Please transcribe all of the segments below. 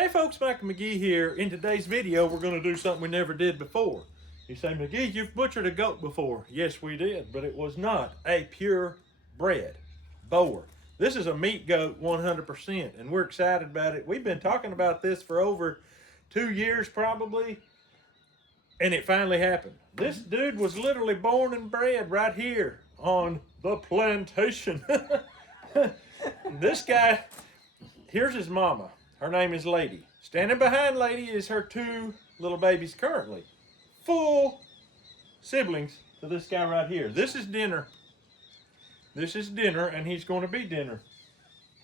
Hey folks, Michael McGee here. In today's video, we're going to do something we never did before. You say, McGee, you've butchered a goat before. Yes, we did, but it was not a purebred BOER. This is a meat goat 100%, and we're excited about it. We've been talking about this for over 2 years probably, and it finally happened. This dude was literally born and bred right here on the plantation. This guy, here's his mama. Her name is Lady. Standing behind Lady is her 2 little babies currently. Full siblings to this guy right here. This is Dinner. This is Dinner, and he's going to be Dinner.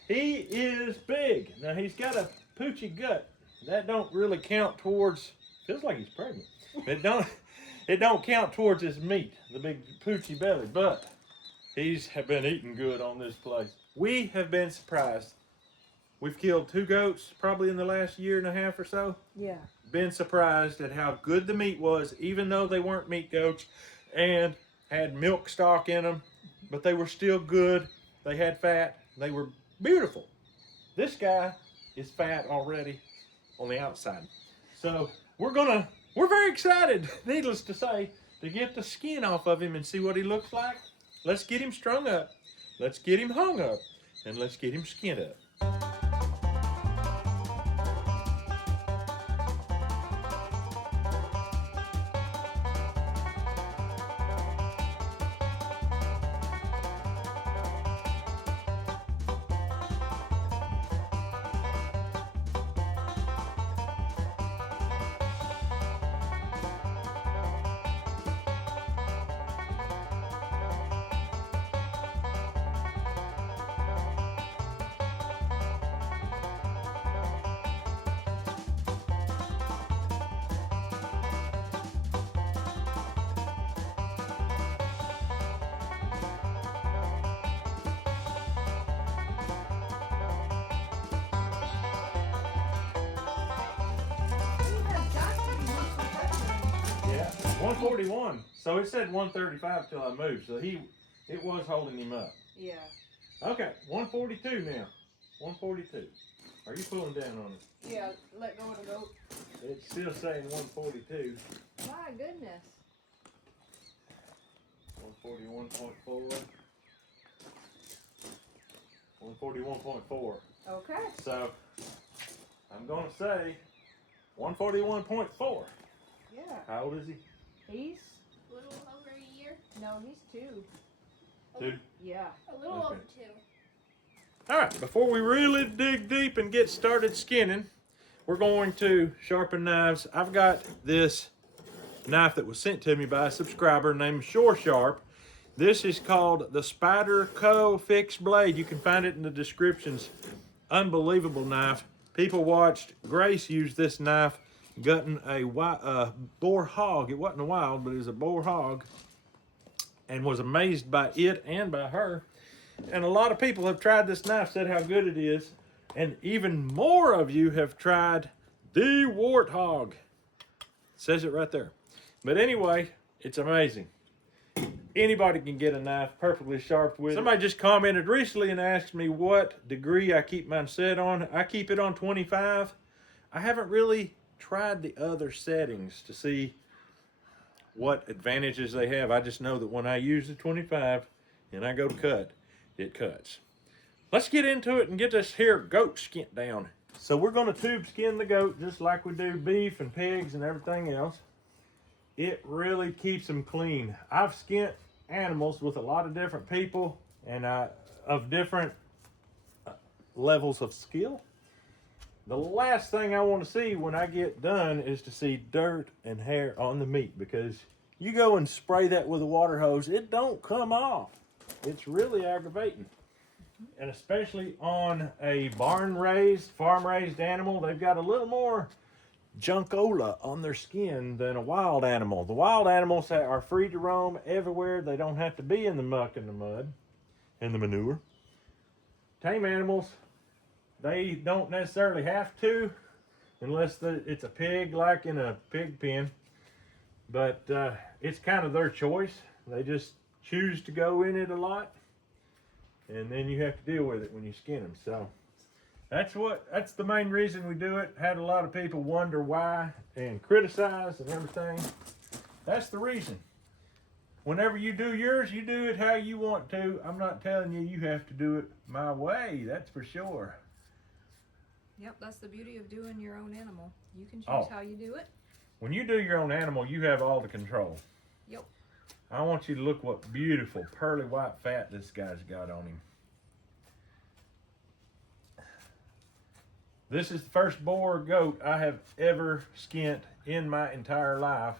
He is big. Now, he's got a poochy gut. That don't really count towards, feels like he's pregnant. It don't count towards his meat, the big poochy belly, but he's been eating good on this place. We have been surprised. We've killed 2 goats probably in the last 1.5 years or so. Yeah. Been surprised at how good the meat was, even though they weren't meat goats and had milk stock in them, but they were still good. They had fat. They were beautiful. This guy is fat already on the outside. So we're very excited, needless to say, to get the skin off of him and see what he looks like. Let's get him strung up. Let's get him hung up, and let's get him skinned up. Yeah, 141. So it said 135 till I moved. So it was holding him up. Yeah. Okay, 142 now. 142. Are you pulling down on it? Yeah, let go of the goat. It's still saying 142. My goodness. 141.4. 141.4. Okay. So I'm gonna say 141.4. Yeah. How old is he? He's, A little over a year. no, he's 2. 2. Yeah. A little Okay. over 2. All right, before we really dig deep and get started skinning, we're going to sharpen knives. I've got this knife that was sent to me by a subscriber named Sharp. This is called the Spyderco fixed blade. You can find it in the descriptions. Unbelievable knife. People watched Grace use this knife gutting a boar hog. It wasn't a wild, but it was a boar hog, and was amazed by it and by her. And a lot of people have tried this knife, said how good it is, and even more of you have tried the Warthog. It says it right there. But anyway, it's amazing. Anybody can get a knife perfectly sharp with it. Somebody just commented recently and asked me what degree I keep mine set on. I keep it on 25. I haven't really tried the other settings to see what advantages they have. I just know that when I use the 25 and I go to cut, it cuts. Let's get into it and get this here goat skint down. So we're going to tube skin the goat just like we do beef and pigs and everything else. It really keeps them clean. I've skint animals with a lot of different people and of different levels of skill. The last thing I want to see when I get done is to see dirt and hair on the meat, because you go and spray that with a water hose, it don't come off. It's really aggravating. And especially on a barn-raised, farm-raised animal, they've got a little more junkola on their skin than a wild animal. The wild animals are free to roam everywhere. They don't have to be in the muck and the mud and the manure. Tame animals, they don't necessarily have to, unless it's a pig, like in a pig pen. But it's kind of their choice. They just choose to go in it a lot, and then you have to deal with it when you skin them. So That's the main reason we do it. Had a lot of people wonder why and criticize and everything. That's the reason. Whenever you do yours, you do it how you want to. I'm not telling you you have to do it my way, that's for sure. Yep, that's the beauty of doing your own animal. You can choose Oh. how you do it. When you do your own animal, you have all the control. Yep. I want you to look what beautiful pearly white fat this guy's got on him. This is the first boar goat I have ever skinned in my entire life.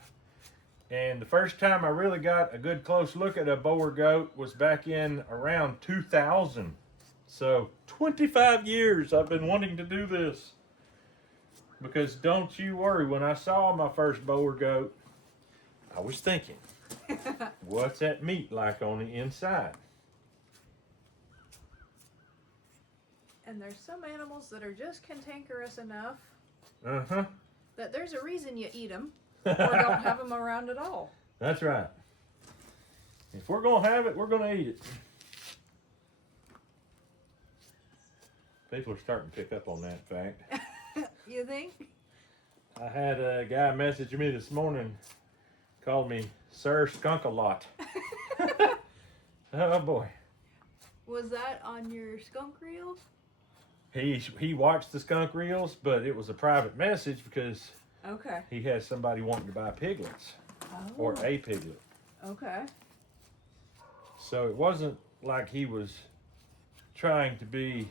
And the first time I really got a good close look at a boar goat was back in around 2000. So 25 years I've been wanting to do this. Because don't you worry, when I saw my first boar goat, I was thinking, what's that meat like on the inside? And there's some animals that are just cantankerous enough Uh-huh. that there's a reason you eat them or don't have them around at all. That's right. If we're going to have it, we're going to eat it. People are starting to pick up on that fact. You think? I had a guy message me this morning, called me Sir Skunk-a-lot. Oh boy. Was that on your skunk reel? He watched the skunk reels, but it was a private message because Okay. he has somebody wanting to buy piglets or a piglet. Okay. So it wasn't like he was trying to be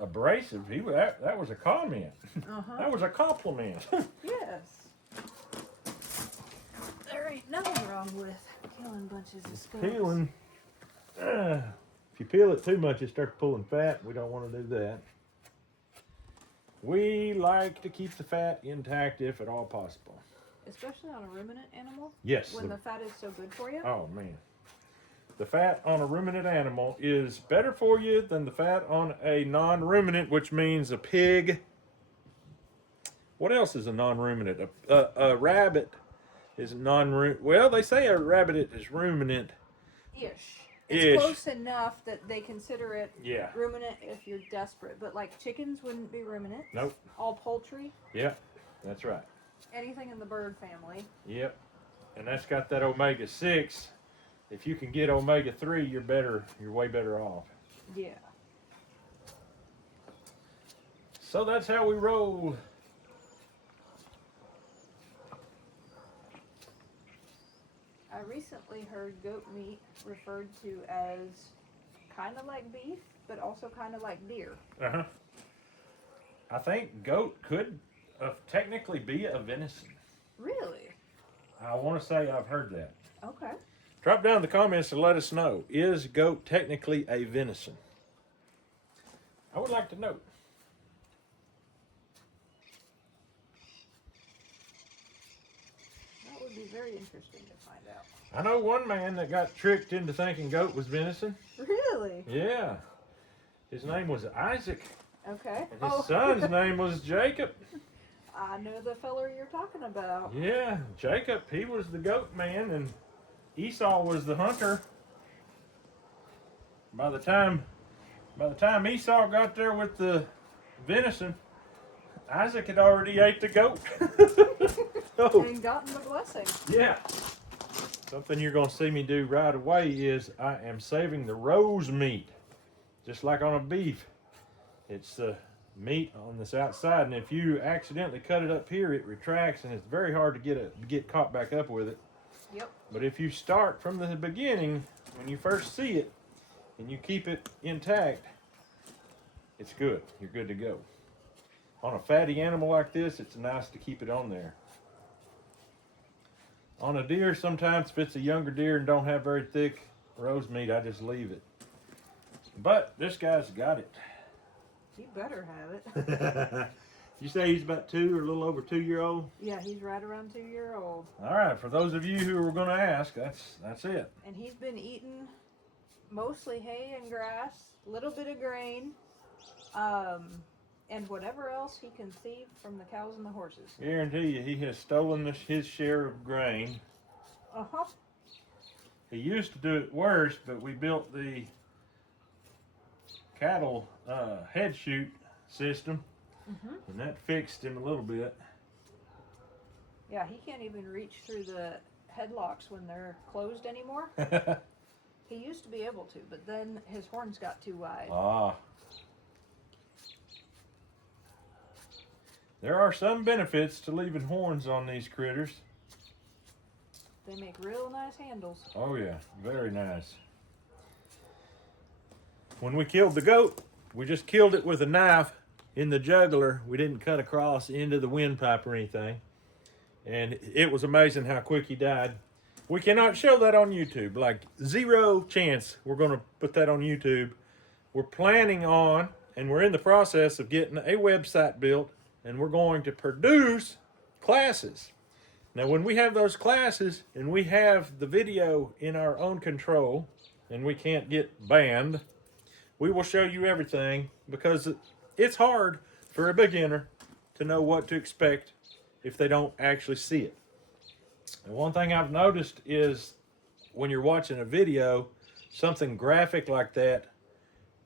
abrasive. That was a comment. Uh-huh. That was a compliment. Yes. There ain't nothing wrong with killing bunches of skunks. Peeling. If you peel it too much, it starts pulling fat. We don't want to do that. We like to keep the fat intact if at all possible. Especially on a ruminant animal? Yes. When the fat is so good for you? Oh, man. The fat on a ruminant animal is better for you than the fat on a non-ruminant, which means a pig. What else is a non-ruminant? A rabbit is non-ruminant. Well, they say a rabbit is ruminant. Ish. Ish. It's close enough that they consider it Yeah. ruminant if you're desperate. But like chickens wouldn't be ruminant. Nope. All poultry, Yep. That's right. anything in the bird family. Yep. And that's got that omega-6. If you can get omega-3, you're better. You're way better off. Yeah. So that's how we roll. I recently heard goat meat referred to as kind of like beef, but also kind of like deer. Uh-huh. I think goat could technically be a venison. Really? I want to say I've heard that. Okay. Drop down in the comments to let us know. Is goat technically a venison? I would like to know. That would be very interesting to find out. I know one man that got tricked into thinking goat was venison. Really? Yeah. His name was Isaac. Okay. And his son's name was Jacob. I know the feller you're talking about. Yeah, Jacob, he was the goat man, and Esau was the hunter. By the time Esau got there with the venison, Isaac had already ate the goat. Oh, And gotten the blessing. yeah. Something you're going to see me do right away is I am saving the rose meat, just like on a beef. It's the meat on this outside, and if you accidentally cut it up here, it retracts, and it's very hard to get caught back up with it. Yep. But if you start from the beginning, when you first see it, and you keep it intact, it's good. You're good to go. On a fatty animal like this, it's nice to keep it on there. On a deer, sometimes if it's a younger deer and don't have very thick rose meat, I just leave it. But this guy's got it. You better have it. You say he's about 2 or a little over 2-year-old? Yeah, he's right around 2-year-old. All right, for those of you who were going to ask, that's it. And he's been eating mostly hay and grass, a little bit of grain, and whatever else he can thieve from the cows and the horses. Guarantee you, he has stolen his share of grain. Uh-huh. He used to do it worse, but we built the cattle head chute system, and that fixed him a little bit. Yeah, he can't even reach through the headlocks when they're closed anymore. He used to be able to, but then his horns got too wide. Ah. There are some benefits to leaving horns on these critters. They make real nice handles. Oh yeah, very nice. When we killed the goat, we just killed it with a knife in the jugular. We didn't cut across into the windpipe or anything. And it was amazing how quick he died. We cannot show that on YouTube. Like, zero chance we're going to put that on YouTube. We're planning on, and we're in the process of getting a website built, and we're going to produce classes. Now, when we have those classes and we have the video in our own control and we can't get banned, we will show you everything, because it's hard for a beginner to know what to expect if they don't actually see it. And one thing I've noticed is when you're watching a video, something graphic like that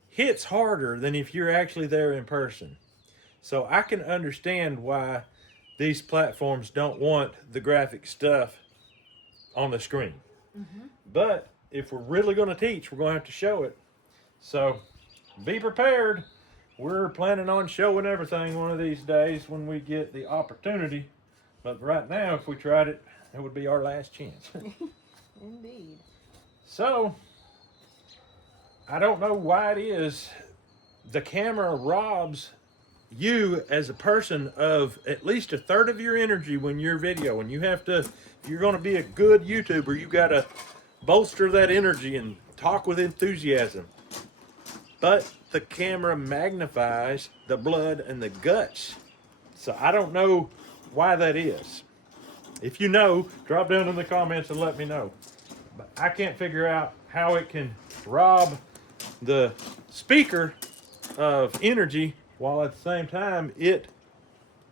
hits harder than if you're actually there in person. So I can understand why these platforms don't want the graphic stuff on the screen. But if we're really going to teach, we're going to have to show it. So be prepared. We're planning on showing everything one of these days when we get the opportunity. But right now, if we tried it, it would be our last chance. Indeed. So, I don't know why it is the camera robs you as a person of at least a third of your energy when you're videoing. You have to, if you're going to be a good YouTuber, you got to bolster that energy and talk with enthusiasm. But the camera magnifies the blood and the guts. So I don't know why that is. If you know, drop down in the comments and let me know. But I can't figure out how it can rob the speaker of energy while at the same time it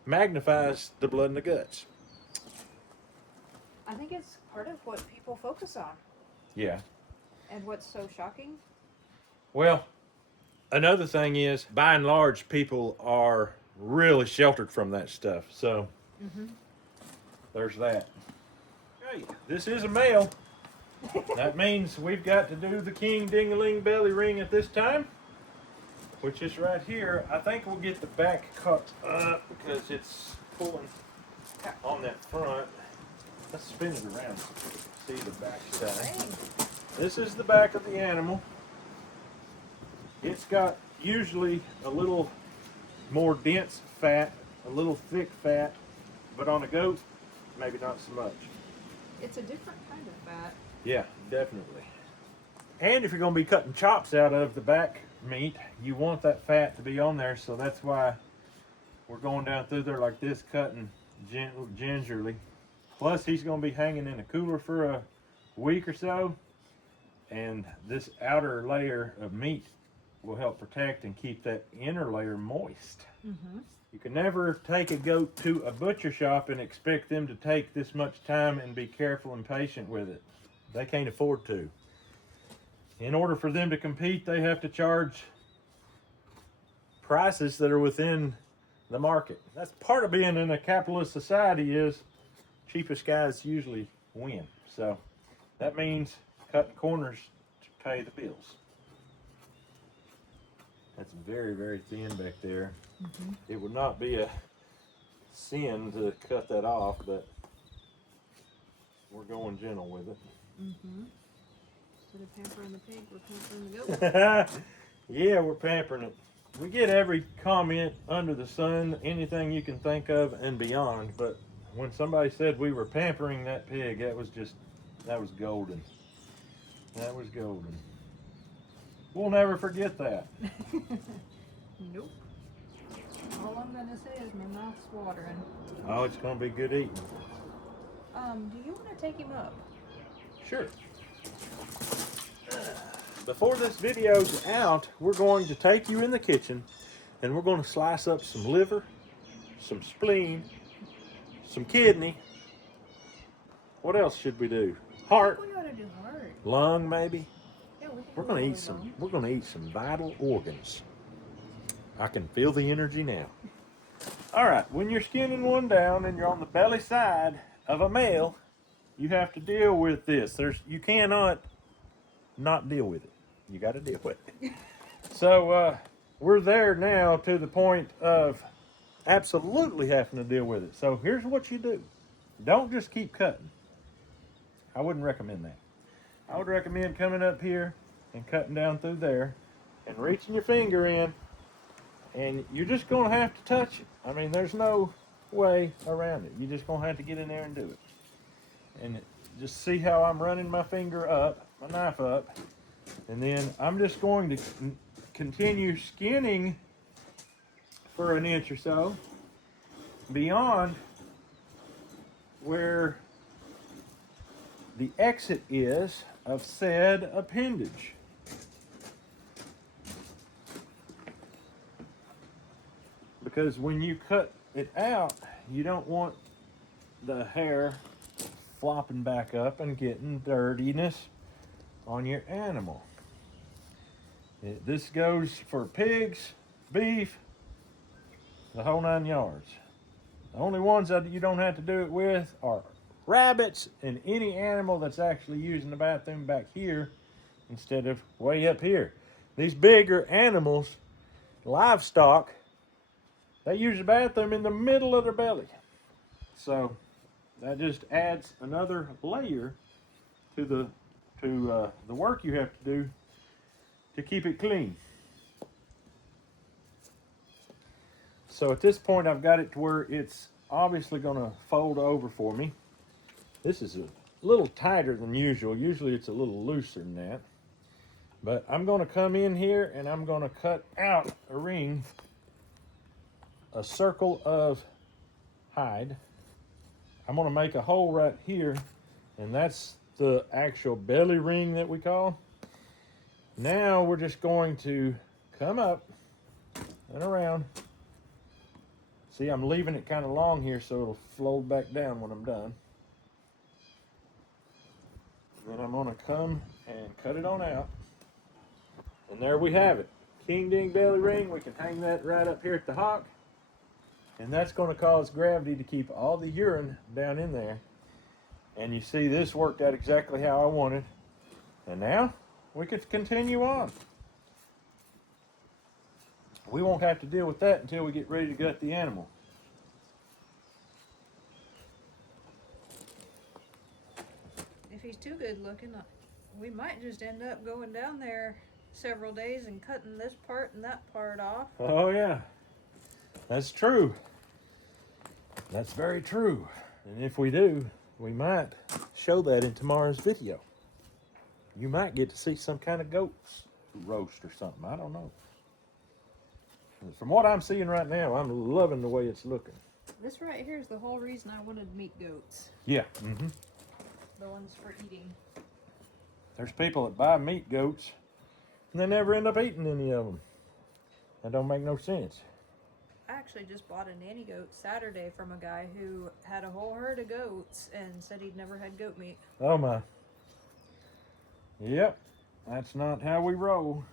magnifies the blood and the guts. I think it's part of what people focus on. Yeah. And what's so shocking? Well, another thing is, by and large, people are really sheltered from that stuff. So there's that. Hey, this is a male. That means we've got to do the king ding-a-ling belly ring at this time, which is right here. I think we'll get the back cut up because it's pulling on that front. Let's spin it around so you can see the back side. Dang. This is the back of the animal. It's got usually a little more dense fat, a little thick fat, but on a goat, maybe not so much. It's a different kind of fat. Yeah, definitely. And if you're going to be cutting chops out of the back meat, you want that fat to be on there, so that's why we're going down through there like this, cutting gingerly. Plus, he's going to be hanging in a cooler for a week or so, and this outer layer of meat will help protect and keep that inner layer moist. You can never take a goat to a butcher shop and expect them to take this much time and be careful and patient with it. They can't afford to. In order for them to compete, they have to charge prices that are within the market. That's part of being in a capitalist society, is cheapest guys usually win. So that means cutting corners to pay the bills. That's very, very thin back there. It would not be a sin to cut that off, but we're going gentle with it. Instead of pampering the pig, we're pampering the goat. Yeah, we're pampering it. We get every comment under the sun, anything you can think of and beyond, but when somebody said we were pampering that pig, that was golden. That was golden. We'll never forget that. Nope. All I'm gonna say is my mouth's watering. Oh, it's gonna be good eating. Do you want to take him up? Sure. Before this video's out, we're going to take you in the kitchen and we're going to slice up some liver, some spleen, some kidney. What else should we do? Heart, We ought to do heart. lung maybe. Yeah, We're gonna eat some vital organs. I can feel the energy now. All right, when you're skinning one down and you're on the belly side of a male, you have to deal with this. You cannot not deal with it. You got to deal with it. So we're there now to the point of absolutely having to deal with it. So here's what you do. Don't just keep cutting. I wouldn't recommend that. I would recommend coming up here and cutting down through there and reaching your finger in, and you're just going to have to touch it. I mean, there's no way around it. You're just going to have to get in there and do it. And just see how I'm running my finger up, my knife up, and then I'm just going to continue skinning for an inch or so beyond where the exit is of said appendage. Because when you cut it out, you don't want the hair flopping back up and getting dirtiness on your animal. This goes for pigs, beef, the whole 9 yards. The only ones that you don't have to do it with are rabbits and any animal that's actually using the bathroom back here instead of way up here. These bigger animals, livestock, they use the bathroom in the middle of their belly. So that just adds another layer to the work you have to do to keep it clean. So at this point I've got it to where it's obviously going to fold over for me. This is a little tighter than usual. Usually it's a little looser than that. But I'm going to come in here and I'm going to cut out a ring, a circle of hide. I'm going to make a hole right here, and that's the actual belly ring that we call. Now we're just going to come up and around. See, I'm leaving it kind of long here so it'll float back down when I'm done. And then I'm going to come and cut it on out. And there we have it. King Ding belly ring. We can hang that right up here at the hock. And that's going to cause gravity to keep all the urine down in there. And you see, this worked out exactly how I wanted. And now we can continue on. We won't have to deal with that until we get ready to gut the animal. If he's too good looking, we might just end up going down there several days and cutting this part and that part off. Oh yeah, that's true. That's very true. And if we do, we might show that in tomorrow's video. You might get to see some kind of goat's roast or something. I don't know. From what I'm seeing right now, I'm loving the way it's looking. This right here is the whole reason I wanted meat goats. Yeah. Mm-hmm. The ones for eating. There's people that buy meat goats and they never end up eating any of them. That don't make no sense. I actually just bought a nanny goat Saturday from a guy who had a whole herd of goats and said he'd never had goat meat. Oh my. Yep. That's not how we roll.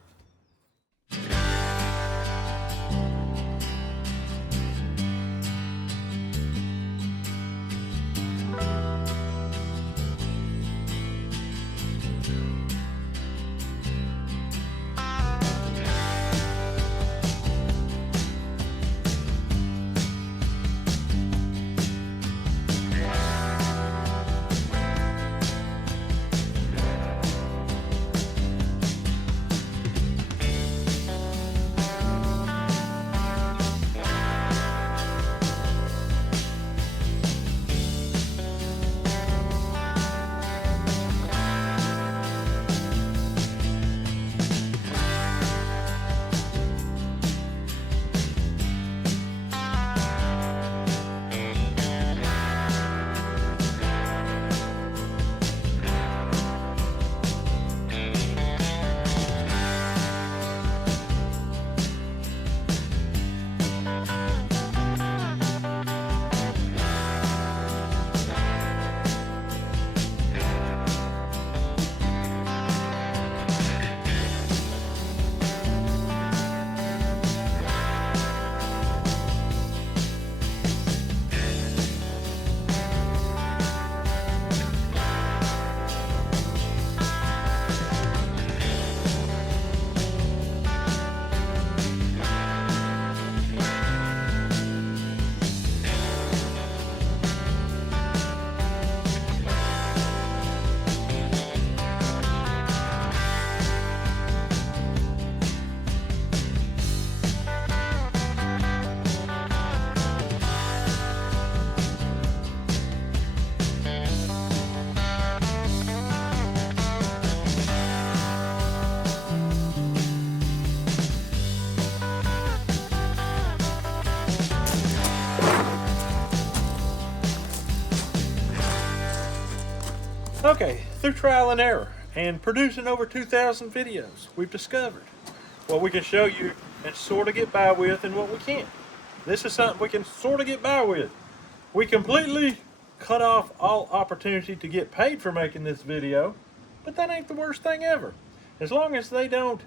Okay, through trial and error and producing over 2,000 videos, we've discovered what we can show you and sort of get by with and what we can't. This is something we can sort of get by with. We completely cut off all opportunity to get paid for making this video, but that ain't the worst thing ever. As long as they don't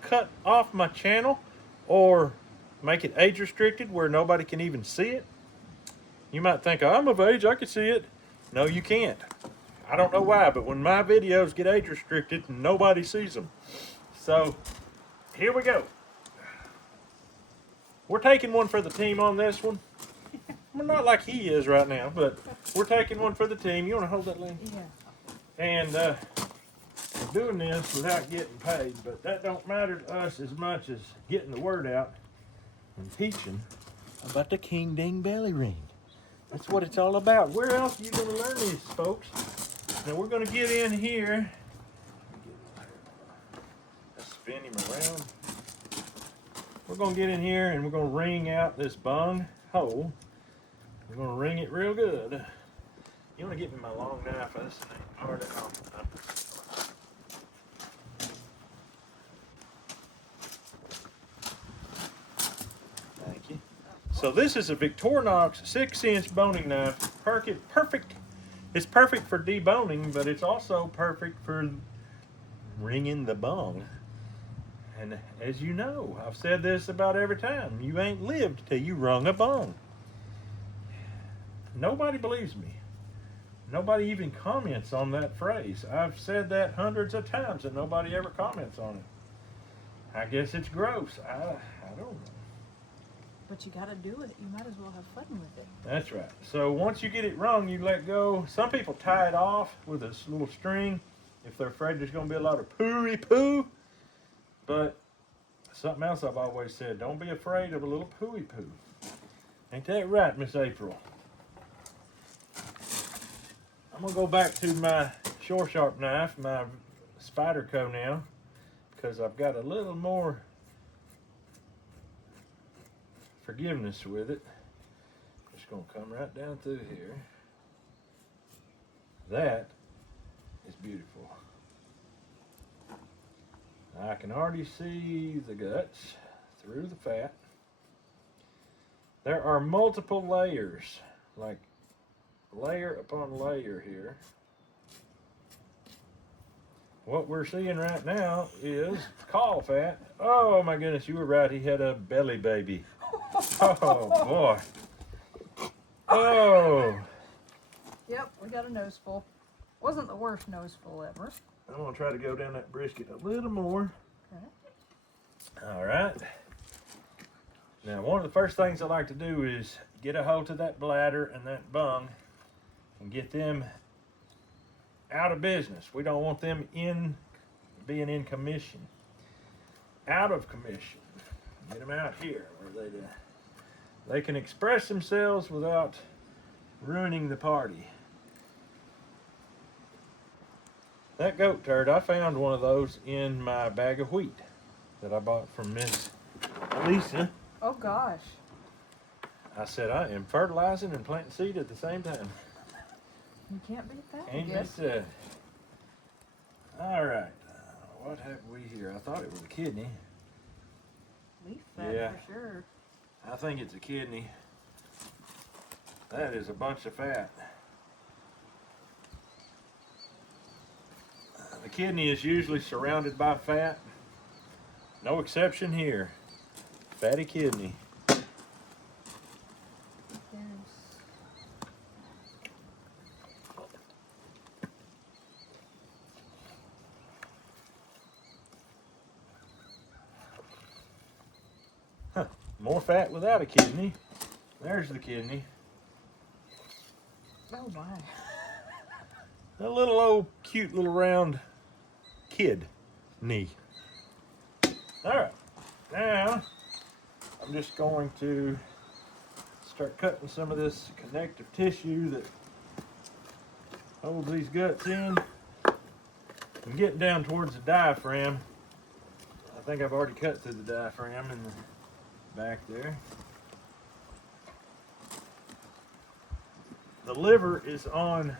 cut off my channel or make it age restricted where nobody can even see it. You might think, oh, I'm of age, I can see it. No, you can't. I don't know why, but when my videos get age restricted, nobody sees them. So here we go. We're taking one for the team on this one. Well, not like he is right now, but we're taking one for the team. You want to hold that, Lynn? Yeah. And we're doing this without getting paid, but that don't matter to us as much as getting the word out and teaching about the king ding belly ring. That's what it's all about. Where else are you going to learn these, folks? Now we're going to get in here. Let's spin him around. We're going to get in here and we're going to wring out this bung hole. We're going to wring it real good. You want to get me my long knife? This ain't hard at all. Thank you. So this is a Victorinox 6-inch boning knife. Perfect. It's perfect for deboning, but it's also perfect for wringing the bung. And as you know, I've said this about every time. You ain't lived till you wrung a bung. Nobody believes me. Nobody even comments on that phrase. I've said that hundreds of times and nobody ever comments on it. I guess it's gross. I don't know. But you gotta do it. You might as well have fun with it. That's right. So once you get it wrung, you let go. Some people tie it off with a little string if they're afraid there's going to be a lot of pooey-poo. But something else I've always said, don't be afraid of a little pooey-poo. Ain't that right, Miss April? I'm going to go back to my shore sharp knife, my Spyderco now, because I've got a little more forgiveness with it. Just going to come right down through here. That is beautiful. I can already see the guts through the fat. There are multiple layers, like layer upon layer here. What we're seeing right now is caul fat. Oh my goodness, you were right. He had a belly baby. Oh boy. Oh. Yep, we got a noseful. Wasn't the worst noseful ever. I'm gonna try to go down that brisket a little more. Okay. All right. Now, one of the first things I like to do is get a hold of that bladder and that bung and get them out of business. We don't want them being in commission. Out of commission. Get them out here where they can express themselves without ruining the party. That goat turd, I found one of those in my bag of wheat that I bought from Miss Lisa. Oh gosh. I said I am fertilizing and planting seed at the same time. You can't beat that, I Can't guess. beat that. All right. What have we here? I thought it was a kidney. Leaf fat Yeah. for sure. I think it's a kidney. That is a bunch of fat. The kidney is usually surrounded by fat. No exception here. Fatty kidney. Huh. More fat without a kidney. There's the kidney. Oh my. A little old cute little round kid knee. All right, now I'm just going to start cutting some of this connective tissue that holds these guts in. I'm getting down towards the diaphragm. I think I've already cut through the diaphragm in the back there. The liver is on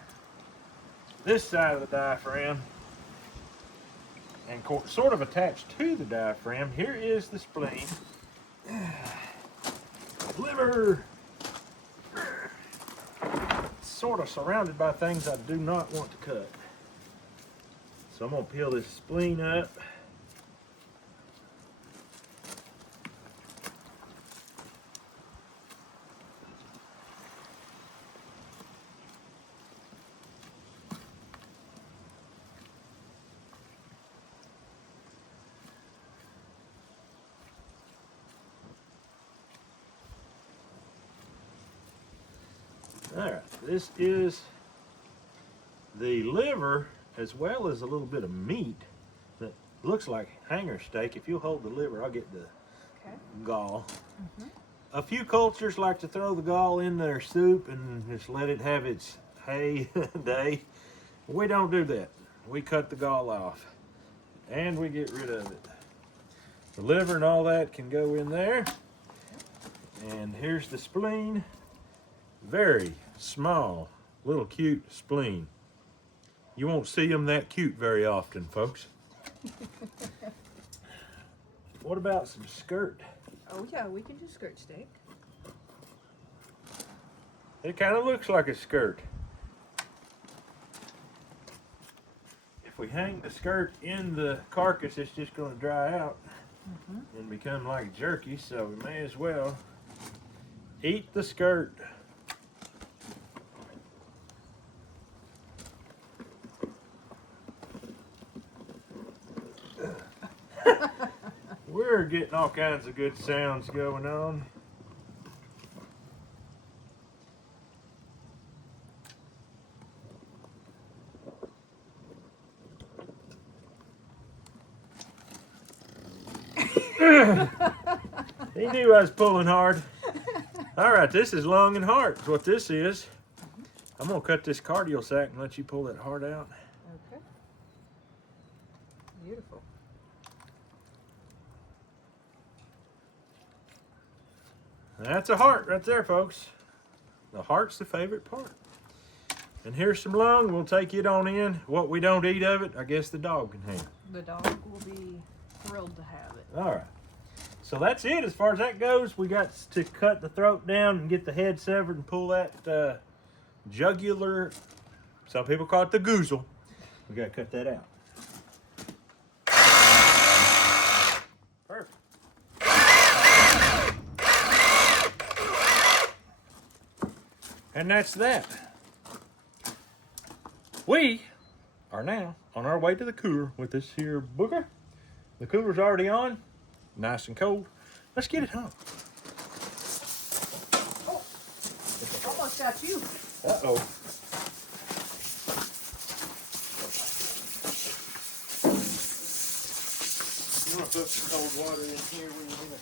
this side of the diaphragm, and sort of attached to the diaphragm, here is the spleen. Liver. It's sort of surrounded by things I do not want to cut. So I'm going to peel this spleen up. Alright, this is the liver as well as a little bit of meat that looks like hanger steak. If you'll hold the liver, I'll get the gall. A few cultures like to throw the gall in their soup and just let it have its heyday. We don't do that. We cut the gall off and we get rid of it. The liver and all that can go in there. And here's the spleen. Very small, little cute spleen. You won't see them that cute very often, folks. What about some skirt? Oh yeah, we can do skirt steak. It kind of looks like a skirt. If we hang the skirt in the carcass, it's just going to dry out and become like jerky, so we may as well eat the skirt. We're getting all kinds of good sounds going on. He knew I was pulling hard. All right, this is lung and heart is what this is. I'm gonna cut this cardial sac and let you pull that heart out. Okay. Beautiful. That's a heart right there, folks. The heart's the favorite part. And here's some lung. We'll take it on in. What we don't eat of it, I guess the dog can have. The dog will be thrilled to have it. All right. So that's it as far as that goes. We got to cut the throat down and get the head severed and pull that jugular, some people call it the goozle. We got to cut that out. Perfect. And that's that. We are now on our way to the cooler with this here booger. The cooler's already on, nice and cold. Let's get it home. Oh, almost got you. Uh-oh. You want to put some cold water in here when you get it?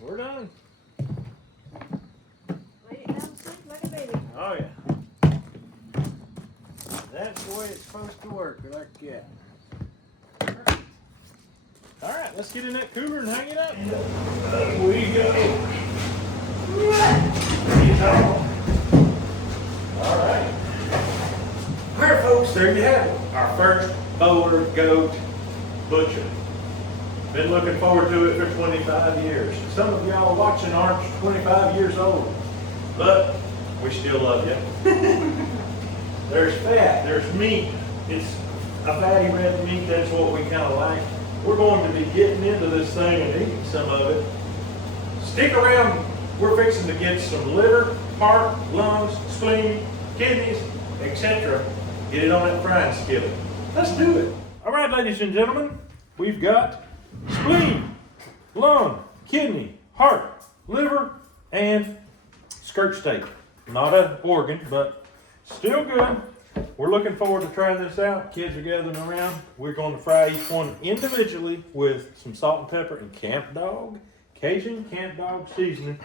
We're done. Lay it down to sleep like a baby. Oh yeah. That's the way it's supposed to work, like that. Perfect. All right, let's get in that cooler and hang it up. There we go. All right. All right, folks, there you have it. Our first BOER goat butcher. Been looking forward to it for 25 years. Some of y'all watching aren't 25 years old, but we still love you. There's fat, there's meat. It's a fatty red meat, that's what we kind of like. We're going to be getting into this thing and eating some of it. Stick around. We're fixing to get some liver, heart, lungs, spleen, kidneys, etc. Get it on that frying skillet. Let's do it. All right, ladies and gentlemen, we've got spleen, lung, kidney, heart, liver, and skirt steak. Not an organ, but still good. We're looking forward to trying this out. Kids are gathering around. We're going to fry each one individually with some salt and pepper and camp dog, Cajun camp dog seasoning.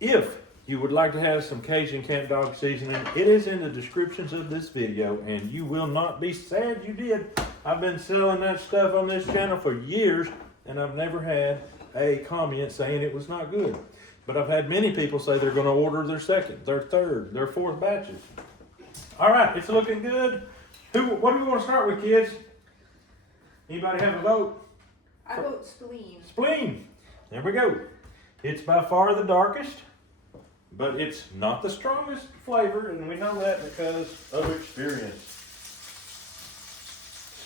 If you would like to have some Cajun camp dog seasoning, it is in the descriptions of this video, and you will not be sad you did. I've been selling that stuff on this channel for years, and I've never had a comment saying it was not good. But I've had many people say they're gonna order their second, their third, their fourth batches. All right, it's looking good. What do we want to start with, kids? Anybody have a vote? I vote spleen. Spleen. There we go. It's by far the darkest, but it's not the strongest flavor, and we know that because of experience.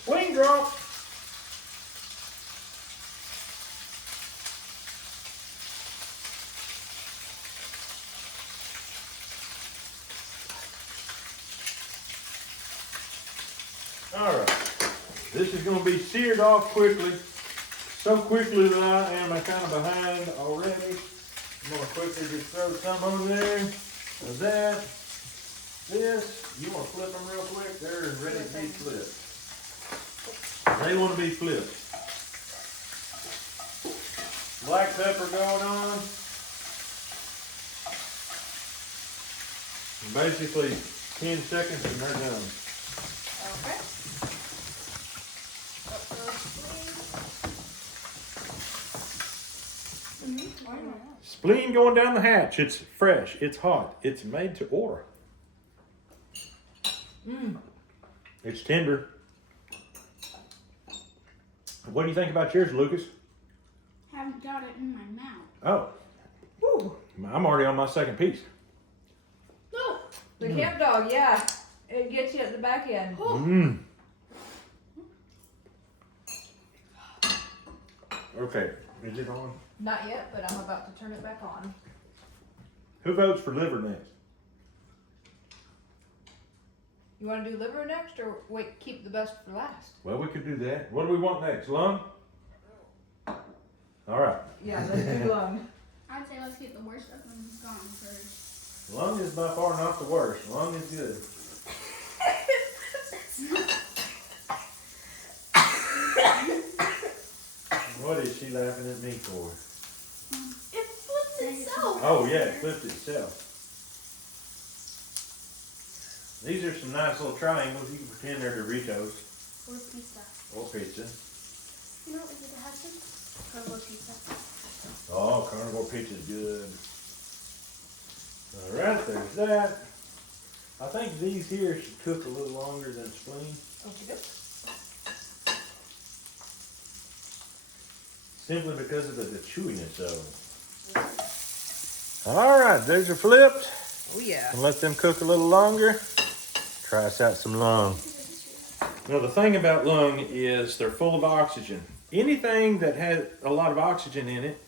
Spleen drop. All right. This is going to be seared off quickly. So quickly that I am kind of behind already. I'm going to quickly just throw some on there. Of that. This. You want to flip them real quick? They're ready to be flipped. They want to be flipped. Black pepper going on. And basically 10 seconds and they're done. Okay. Spleen going down the hatch. It's fresh. It's hot. It's made to order. It's tender. What do you think about yours, Lucas? Haven't got it in my mouth. Oh. Woo. I'm already on my second piece. Look. The camp dog, yeah. It gets you at the back end. Mmm. Okay. Is it on? Not yet, but I'm about to turn it back on. Who votes for liver next? You want to do liver next, or wait, keep the best for last? Well, we could do that. What do we want next? Lung? All right. Yeah, let's do lung. I'd say let's get the worst of them gone first. Lung is by far not the worst. Lung is good. What is she laughing at me for? It flips itself. Oh yeah, it flipped itself. These are some nice little triangles. You can pretend they're Doritos Or pizza. or pizza. You know what we could have some? Carbo pizza. Oh, carnivore pizza is good. All right, there's that. I think these here should cook a little longer than spleen. Okay. Simply because of the chewiness of them. All right, those are flipped. Oh yeah. And let them cook a little longer. Try us out some lung. Now the thing about lung is they're full of oxygen. Anything that has a lot of oxygen in it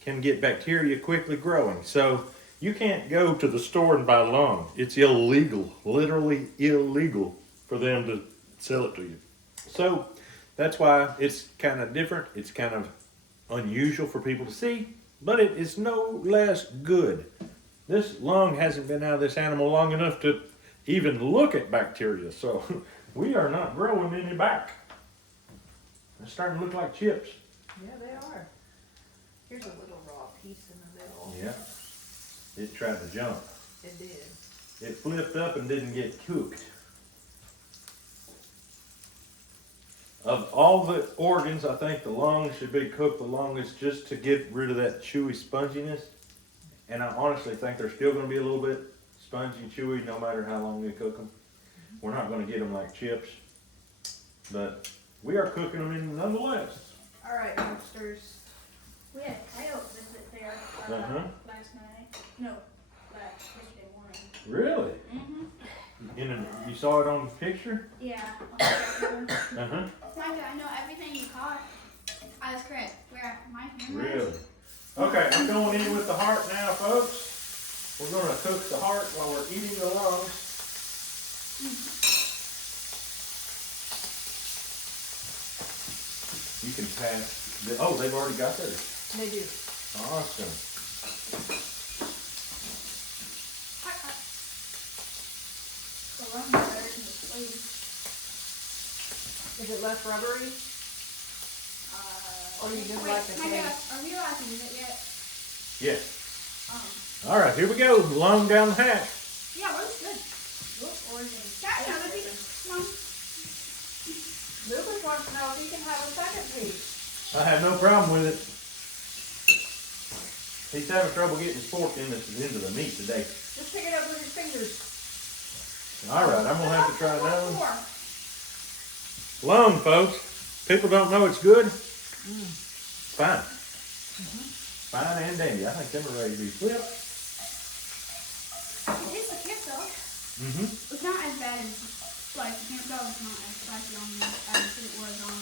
can get bacteria quickly growing. So you can't go to the store and buy lung. It's illegal, literally illegal for them to sell it to you. So that's why it's kind of different. It's kind of unusual for people to see, but it is no less good. This lung hasn't been out of this animal long enough to even look at bacteria, so we are not growing any back. They're starting to look like chips. Yeah, they are. Here's a little raw piece in the middle. Yeah. It tried to jump. It did. It flipped up and didn't get cooked. Of all the organs, I think the lungs should be cooked the longest just to get rid of that chewy sponginess. And I honestly think they're still going to be a little bit spongy and chewy no matter how long we cook them. We're not going to get them like chips, but we are cooking them in nonetheless. All right, youngsters. We had a coyote visit there last night. No, yesterday morning. Really? You saw it on the picture? Yeah. Uh-huh. Micah, I know everything you caught. I was correct. Where my hammer is. Really? Okay, I'm going in with the heart now, folks. We're going to cook the heart while we're eating the lungs. You can pass the, oh, they've already got theirs. They do. Awesome. The lung better than the sleeve. Is it less rubbery? Or you just wait, like the Micah, taste? are we allowed to use it yet? Yes. All right, here we go. Lung down the hatch. Yeah, looks good. Looks gorgeous. Got another piece. Come on. Lucas wants to know if he can have a second piece. I have no problem with it. He's having trouble getting his fork into the meat today. Just pick it up with your fingers. All right, I'm gonna have to try that one. Lung, folks. People don't know it's good. Fine. Fine and dandy. I think them are ready to be flipped. It is a kid dog. It's not as bad as, like, the camp dog is not as spicy on me as it was on.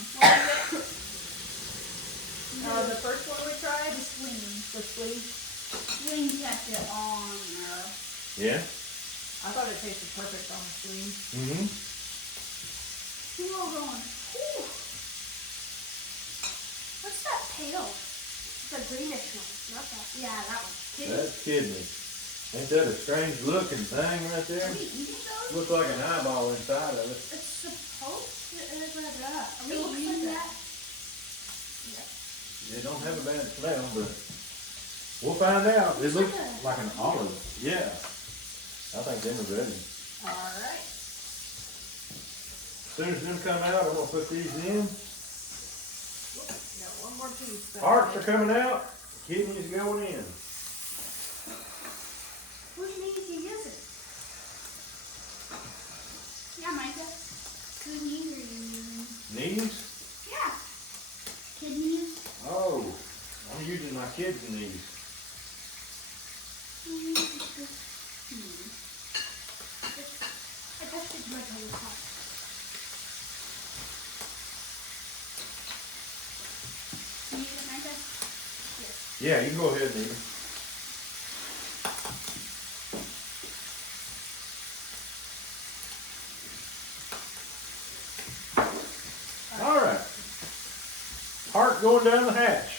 The first one we tried, The swing. the sweet. Swing kept it on there. Yeah. I thought it tasted perfect on the sweet. We're all going, ooh. What's that pale? The greenish one. Not that. Yeah, that one. That's kidney. Ain't that a strange looking thing right there? Are we eating those? Looks like an eyeball inside of it. It's supposed to. Are we It looks eating like that? It don't have a bad smell, but we'll find out. It looks like an olive. Yeah. I think them are ready. Alright. As soon as them come out, I'm gonna put these in. Got one more piece. Hearts are coming out. Kidneys going in. Which knees are you using? Yeah, Micah. Whose knees are you using? Knees? Yeah. Kidneys. Oh, I'm using my kids' knees. I touched it to my toe top. Can you use it, Micah? Yes. Yeah, you can go ahead and eat them. All right. Heart going down the hatch.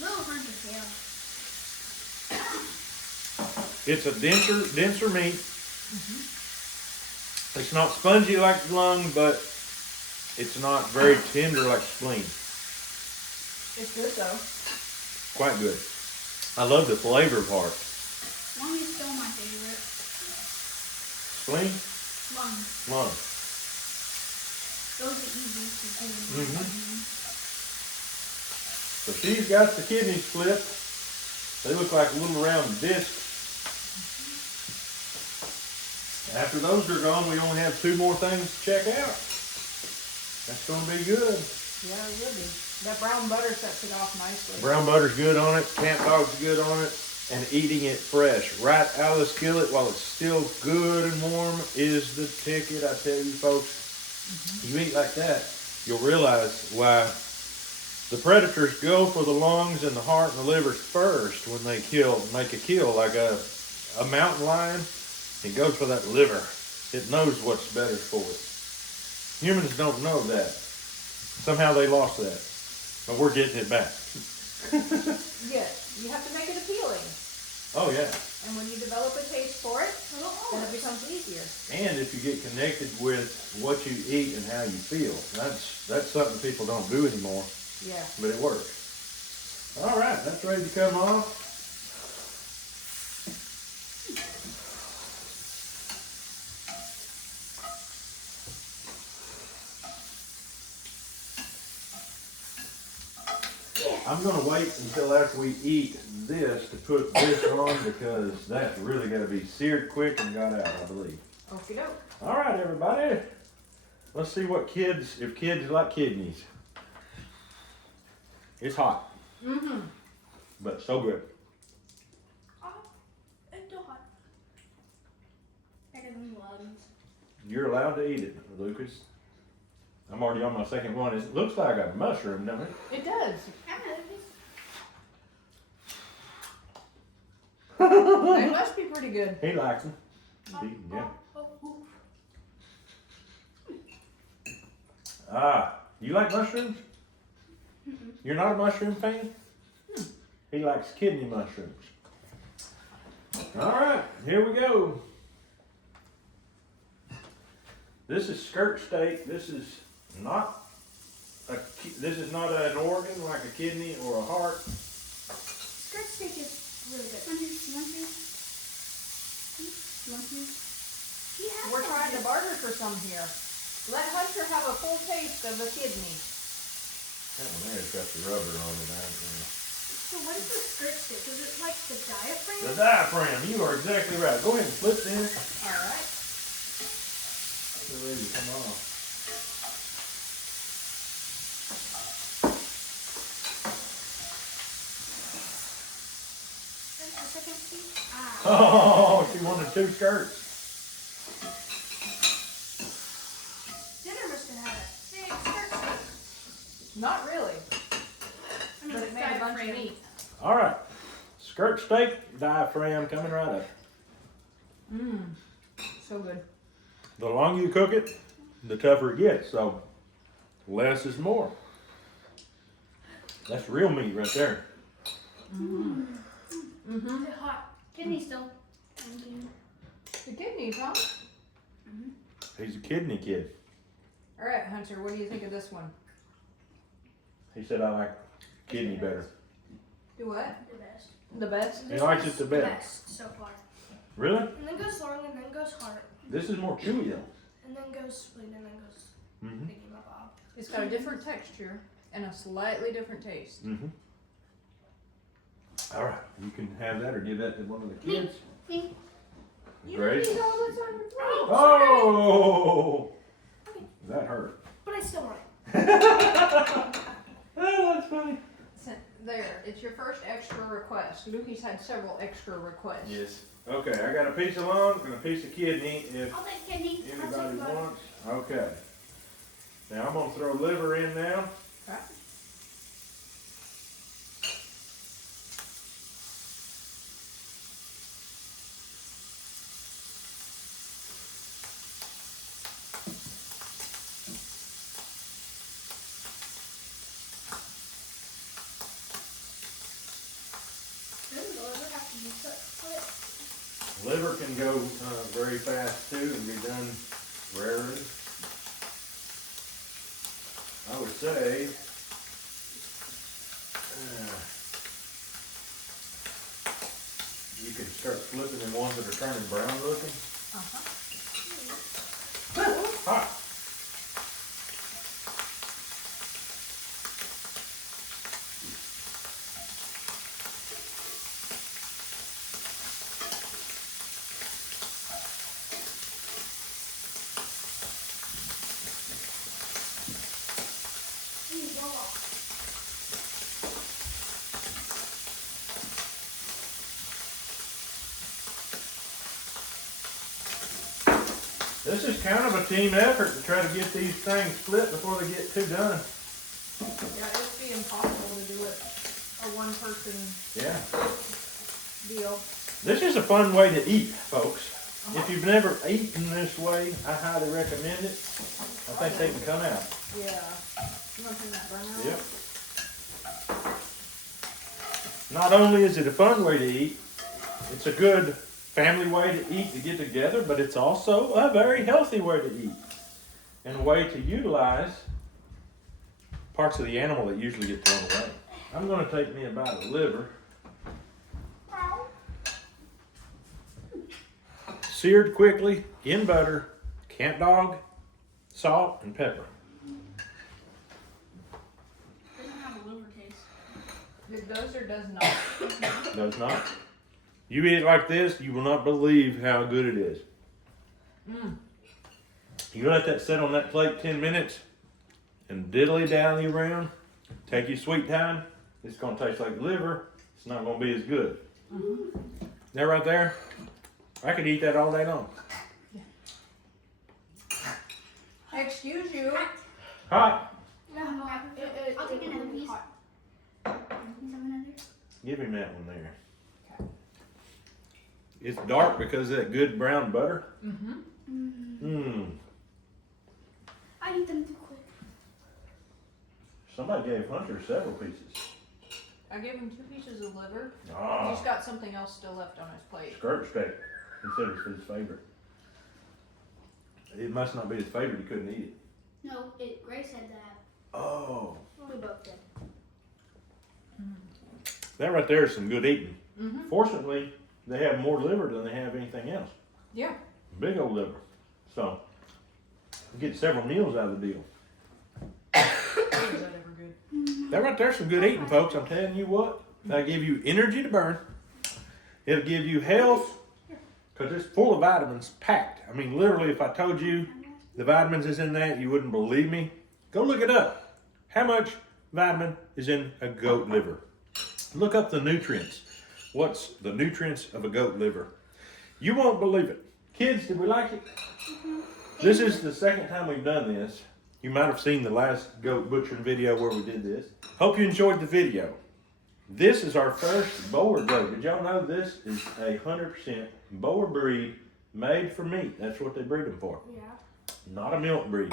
Little hunter tail. It's a denser meat. It's not spongy like the lung, but it's not very tender like spleen. It's good though. Quite good. I love the flavor part. Lung is still my favorite. Spleen, Lung. lung. Those are easy to do. So she's got the kidneys flipped. They look like little round discs. After those are gone, we only have 2 more things to check out. That's going to be good. Yeah, it will be. That brown butter sets it off nicely. Brown butter's good on it. Camp dog's good on it. And eating it fresh, right out of the skillet while it's still good and warm is the ticket. I tell you, folks, you eat like that, you'll realize why the predators go for the lungs and the heart and the livers first when they make a kill. Like a mountain lion, it goes for that liver. It knows what's better for it. Humans don't know that. Somehow they lost that, but we're getting it back. Yes, you have to make it appealing. Oh yeah. And when you develop a taste for it, then it becomes easier. And if you get connected with what you eat and how you feel, that's something people don't do anymore, Yeah. but it works. All right, that's ready to come off. I'm gonna wait until after we eat this to put this on because that's really gotta be seared quick and got out, I believe. Okie doke. All right, everybody. Let's see if kids like kidneys. It's hot, but so good. It's still hot. Better than lungs. You're allowed to eat it, Lucas. I'm already on my second one. It looks like a mushroom, doesn't it? It does. They must be pretty good. He likes them. Yeah. Ah, you like mushrooms? You're not a mushroom fan? He likes kidney mushrooms. All right, here we go. This is skirt steak. This is not an organ like a kidney or a heart. Skirt steak is really good. We're trying to barter for some here. Let Hunter have a full taste of the kidney. That one there's got the rubber on it. So what is the skirt stick? Is it like the diaphragm? The diaphragm, you are exactly right. Go ahead and flip them. Alright. They're ready to come off. There's the second piece. Ah. Oh, she wanted 2 skirts. Dinner must have had a big skirt stick. Not really, I mean, but it made a bunch of diaphragm. meat. All right, skirt steak, diaphragm coming right up. Mmm. So good. The longer you cook it, the tougher it gets. So less is more. That's real meat right there. Mm-hmm. Mm-hmm. Is it hot? Kidney still. Thank you. The kidneys, huh? He's a kidney kid. Alright, Hunter, what do you think of this one? He said I like kidney better. Do what? The best. The best? He likes it the best. So far. Really? And then goes long, and then goes heart, This is more chewy though. and then goes spleen, and then goes Mm-hmm. thingy bob. It's got a different texture and a slightly different taste. Mm-hmm. All right, you can have that or give that to one of the kids. Me. Great. You know what's on your plate. Oh, that hurt. But I still want it. Oh, that's funny. There, it's your first extra request. Lukey's had several extra requests. Yes. Okay, I got a piece of lung and a piece of kidney if I'll take kidney. I'll anybody take blood. wants. Okay. Now I'm gonna throw liver in now. Okay. Doesn't the liver have to be cut? Liver can go very fast too and be done rarely. I would say you can start flipping the ones that are turning brown looking. Uh-huh. Hot. This is kind of a team effort to try to get these things flipped before they get too done. Yeah, it'd be impossible to do it a one-person Yeah. deal. This is a fun way to eat, folks. If you've never eaten this way, I highly recommend it. I think they can come out. Yeah. You want to turn that burner on? Yep. Not only is it a fun way to eat, it's a good family way to eat, to get together, but it's also a very healthy way to eat and a way to utilize parts of the animal that usually get thrown away. I'm going to take me a bite of liver. Seared quickly in butter, camp dog, salt, and pepper. Doesn't have a liver taste. It does or does not? Does not. You eat it like this, you will not believe how good it is. Mm. You let that sit on that plate 10 minutes and diddly dally around. Take your sweet time. It's going to taste like liver. It's not going to be as good. Mm-hmm. That right there, I could eat that all day long. Excuse you. Hot. No, I'll take another piece. Can you have another? Give him that one there. It's dark because of that good brown butter. Mm-hmm. Mmm. I eat them too quick. Somebody gave Hunter several pieces. I gave him 2 pieces of liver. Ah, He's got something else still left on his plate. skirt steak. He said it was his favorite. It must not be his favorite. He couldn't eat it. No, Gray said that. Oh. We both did. That right there is some good eating. Mm-hmm. Fortunately, they have more liver than they have anything else. Yeah. Big old liver. So, you get several meals out of the deal. Is that ever good? That right there's some good eating, folks. I'm telling you what. That'll give you energy to burn. It'll give you health, because it's full of vitamins, packed. I mean, literally, if I told you the vitamins is in that, you wouldn't believe me. Go look it up. How much vitamin is in a goat liver? Look up the nutrients. What's the nutrients of a goat liver? You won't believe it. Kids, did we like it? This is the second time we've done this. You might have seen the last goat butchering video where we did this. Hope you enjoyed the video. This is our first BOER goat. Did y'all know this is 100% BOER breed made for meat? That's what they breed them for. Yeah. Not a milk breed.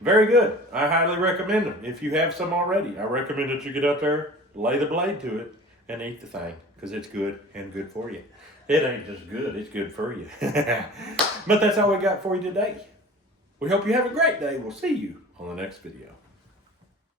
Very good. I highly recommend them. If you have some already, I recommend that you get out there, lay the blade to it, and eat the thing, because it's good and good for you. It ain't just good, it's good for you. But that's all we got for you today. We hope you have a great day. We'll see you on the next video.